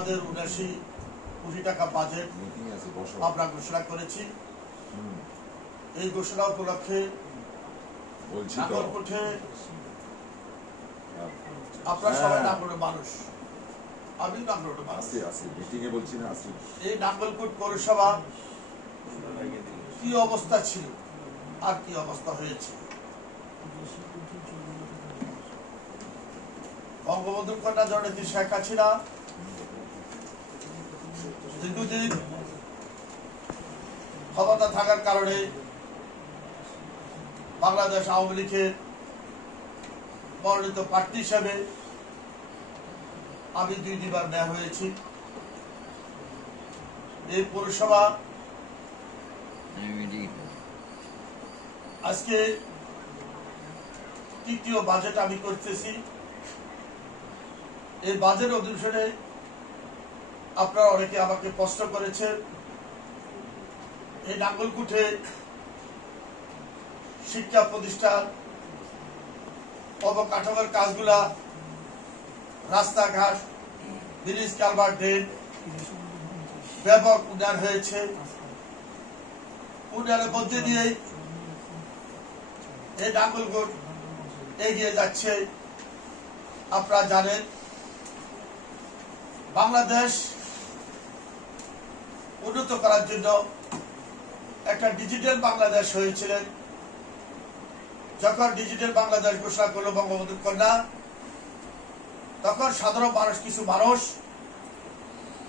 আমাদের ৭৯ কোটি টাকা বাজেট আমরা ঘোষণা করেছি। এই ঘোষণা উপলক্ষে নাঙ্গলকোটে আপনারা সবাই নাঙ্গলের মানুষ, আমি নাঙ্গলের মানুষ। এই নাঙ্গলকোট পৌরসভা কি অবস্থা ছিল আর কি অবস্থা হয়েছে, বঙ্গবন্ধু কন্যা জননেত্রী শেখ হাসিনা দীর্ঘদিন ক্ষমতা থাকার কারণে বাংলাদেশ আওয়ামী লীগের মনোনীত প্রার্থী হিসেবে আমি ২বার মেয়র হয়েছি। এই পৌরসভা আজকে তৃতীয় বাজেট আমি করতেছি। এই বাজেট অধিবেশনে আপনারা অনেকে আমাকে প্রশ্ন করেছেন, এই নাঙ্গলকোটে শিক্ষা প্রতিষ্ঠান, অবকাঠামোর কাজগুলা, রাস্তাঘাট, ব্রিজ, কালভার্ট, ড্রেন ব্যাপক উন্নয়ন হয়েছে। উন্নয়নের মধ্যে দিয়েই এই নাঙ্গলকোট এগিয়ে যাচ্ছে। আপনারা জানেন বাংলাদেশ উন্নত করার জন্য একটা ডিজিটাল বাংলাদেশ হয়েছিলেন। যখন ডিজিটাল বাংলাদেশ ঘোষণা করলো বঙ্গবন্ধু কন্যা, তখন সাধারণ মানুষ, কিছু মানুষ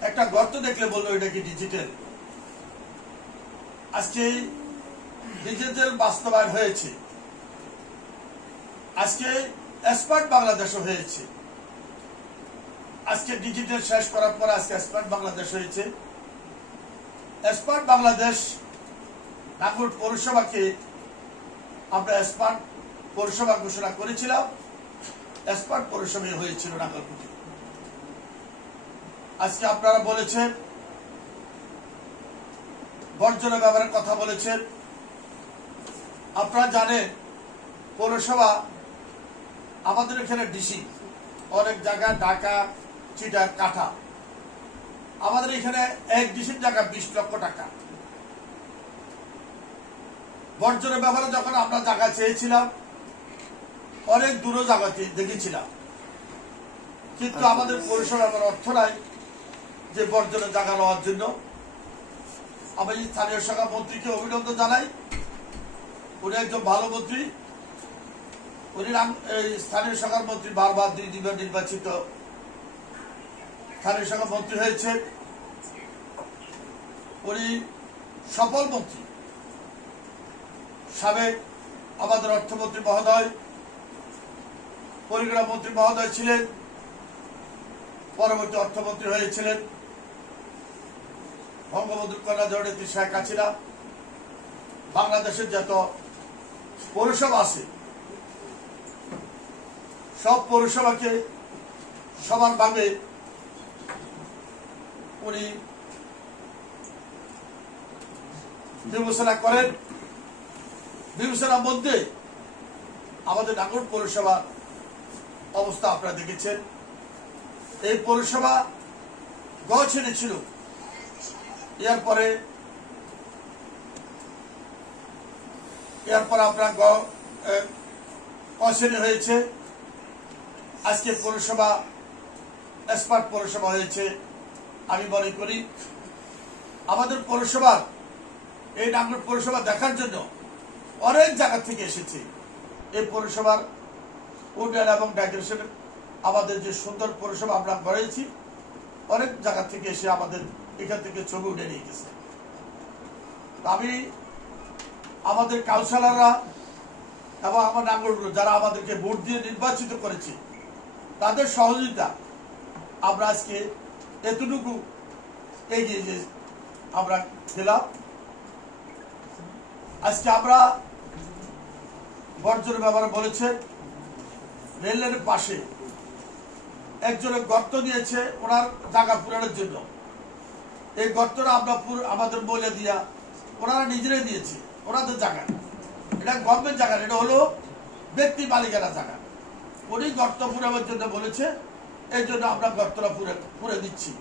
একটা গর্ত দেখলে বললো এটা কি ডিজিটাল। আজকে ডিজিটাল বাস্তবায়ন হয়েছে, আজকে স্মার্ট বাংলাদেশও হয়েছে। আজকে ডিজিটাল শেষ করার পর আজকে স্মার্ট বাংলাদেশ হয়েছে। স্মার্ট বাংলাদেশ নাঙ্গলকোট পৌরসভাকে আমরা স্মার্ট পৌরসভা ঘোষণা করেছিলাম, স্মার্ট পৌরসভা হয়েছিল নাঙ্গলকোটে। আজকে আপনারা বলেছেন বর্জ্য ব্যবহারের কথা বলেছেন। আপনারা জানেন পৌরসভা আমাদের এখানে ডিসি অনেক জায়গায় ঢাকা, চিটার, কাঠা, আমাদের এখানে এক ডিসির জায়গা ২০ লক্ষ টাকা। বর্জ্য ব্যবহারে যখন আমরা জায়গা চেয়েছিলাম অনেক দূরে জায়গাতে দেখেছিলাম, কিন্তু আমাদের পৌরসভার অর্থ নাই যে বর্জ্যের জায়গা নেওয়ার জন্য। আমি স্থানীয় শাখা মন্ত্রীকে অভিনন্দন জানাই, উনি একজন ভালো মন্ত্রী। উনি স্থানীয় শাখার মন্ত্রী, বারবার ২বার নির্বাচিত স্থানীয় শাখা মন্ত্রী হয়েছে। উনি সফল মন্ত্রী। সাবেক আমাদের অর্থমন্ত্রী মহোদয়, পরিক্রমা মন্ত্রী মহোদয় ছিলেন, পরবর্তী অর্থমন্ত্রী হয়েছিলেন বঙ্গবন্ধু কন্যা জননেত্রী শেখ হাসিনা। বাংলাদেশের যত পৌরসভা আছে সব পৌরসভাকে সমানভাবে উনি বিবেচনা করেন। বিবেচনার মধ্যে আমাদের নাঙ্গলকোট পৌরসভার অবস্থা আপনারা দেখেছেন। এই পৌরসভা গ শ্রেণী ছিল, এরপরে আপনার ক শ্রেণী হয়েছে। আজকে পৌরসভা স্মার্ট পৌরসভা হয়েছে। আমি মনে করি আমাদের পৌরসভার এই নাঙ্গলকোট পৌরসভা দেখার জন্য অনেক জায়গা থেকে এসেছে। এই পৌরসভার উন্নয়ন এবং ডেকোরেশন, আমাদের যে সুন্দর পৌরসভা আমরা গড়েছি, অনেক জায়গা থেকে এসে আমাদের এখান থেকে ছবি উঠে নিয়ে গেছে। আমি আমাদের কাউন্সিলররা এবং আমার নাঙ্গলকোট যারা আমাদেরকে ভোট দিয়ে নির্বাচিত করেছে, তাদের সহযোগিতা আমরা আজকে এতটুকু এগিয়ে যে আমরা ছিলাম। আজকে আমরা বর্জ্য ব্যবহার বলেছেন, রেললাইনের পাশে একজনের গর্ত দিয়েছে ওনার জায়গা পূরণের জন্য। এই গর্তটা আমরা আমাদের বলে দিয়া ওনারা নিজেরাই দিয়েছে, ওনাদের জায়গা, এটা গভর্নমেন্ট জায়গা, এটা হলো ব্যক্তি মালিকানা জায়গা। উনি গর্ত পুরানোর জন্য বলেছে, এই জন্য আমরা গর্তটা পুরে দিচ্ছি।